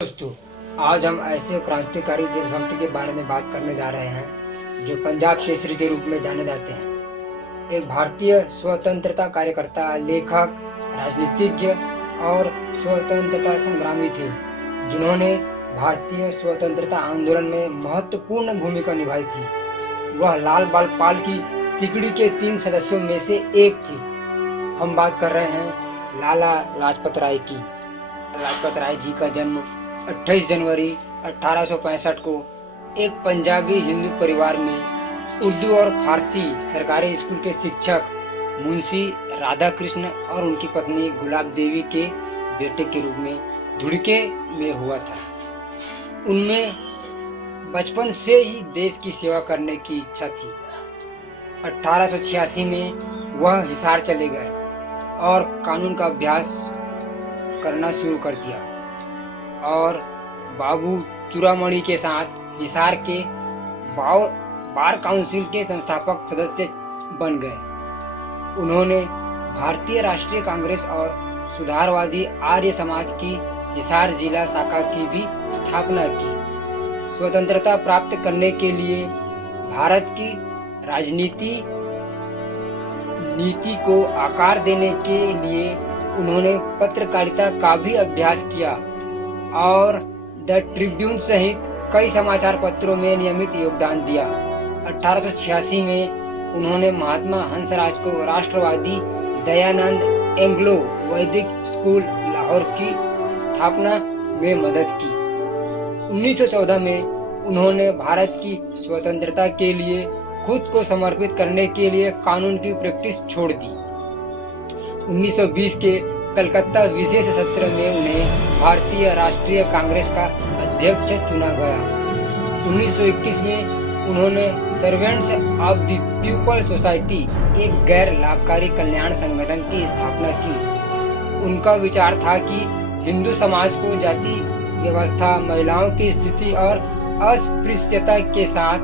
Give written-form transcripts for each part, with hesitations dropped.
दोस्तों, आज हम ऐसे क्रांतिकारी देशभक्त के बारे में बात करने जा रहे हैं जो पंजाब केसरी के रूप में जाने जाते हैं। एक भारतीय स्वतंत्रता कार्यकर्ता, लेखक, राजनीतिज्ञ और स्वतंत्रता संग्रामी थे जिन्होंने भारतीय स्वतंत्रता आंदोलन में महत्वपूर्ण भूमिका निभाई थी। वह लाल बाल पाल की तिकड़ी के 3 सदस्यों में से एक थी। हम बात कर रहे हैं लाला लाजपत राय की। लाजपत राय जी का जन्म 28 जनवरी 1865 को एक पंजाबी हिंदू परिवार में उर्दू और फारसी सरकारी स्कूल के शिक्षक मुंशी राधा कृष्ण और उनकी पत्नी गुलाब देवी के बेटे के रूप में धुड़के में हुआ था। उनमें बचपन से ही देश की सेवा करने की इच्छा थी। 1886 में वह हिसार चले गए और कानून का अभ्यास करना शुरू कर दिया और बाबू चूड़ामणि के साथ हिसार के बार काउंसिल के संस्थापक सदस्य बन गए। उन्होंने भारतीय राष्ट्रीय कांग्रेस और सुधारवादी आर्य समाज की हिसार जिला शाखा की भी स्थापना की। स्वतंत्रता प्राप्त करने के लिए भारत की नीति को आकार देने के लिए उन्होंने पत्रकारिता का भी अभ्यास किया और द ट्रिब्यून सहित कई समाचार पत्रों में नियमित योगदान दिया। 1886 में उन्होंने महात्मा हंसराज को राष्ट्रवादी दयानंद एंग्लो वैदिक स्कूल लाहौर की स्थापना में मदद की। 1914 में उन्होंने भारत की स्वतंत्रता के लिए खुद को समर्पित करने के लिए कानून की प्रैक्टिस छोड़ दी। 1920 के कलकत्ता विशेष सत्र में उन्हें भारतीय राष्ट्रीय कांग्रेस का अध्यक्ष चुना गया। 1921 में उन्होंने servants of the people society, एक गैर लाभकारी कल्याण संगठन की स्थापना की। उनका विचार था कि हिंदू समाज को जाति व्यवस्था, महिलाओं की स्थिति और अस्पृश्यता के साथ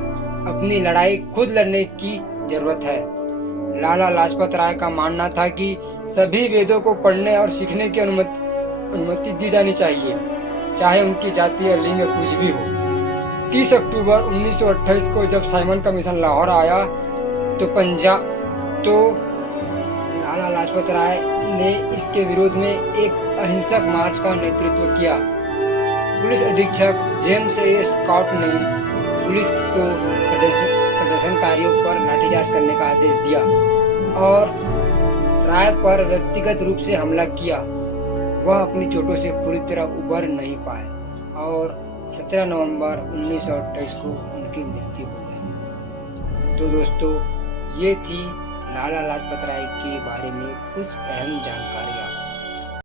अपनी लड़ाई खुद लड़ने की जरूरत है। लाला लाजपत राय का मानना था कि सभी वेदों को पढ़ने और सीखने की अनुमति दी जानी चाहिए, चाहे उनकी जाति या लिंग कुछ भी हो। 30 अक्टूबर 1928 को जब साइमन कमीशन लाहौर आया तो लाला लाजपत राय ने इसके विरोध में एक अहिंसक मार्च का नेतृत्व किया। पुलिस अधीक्षक जेम्स ए स्कॉट ने पुलिस को प्रदर्शनकारियों पर लाठीचार्ज करने का आदेश दिया और राय पर व्यक्तिगत रूप से हमला किया। वह अपनी चोटों से पूरी तरह उबर नहीं पाए और 17 नवंबर 1928 को उनकी मृत्यु हो गई। तो दोस्तों, ये थी लाला लाजपत राय के बारे में कुछ अहम जानकारियाँ।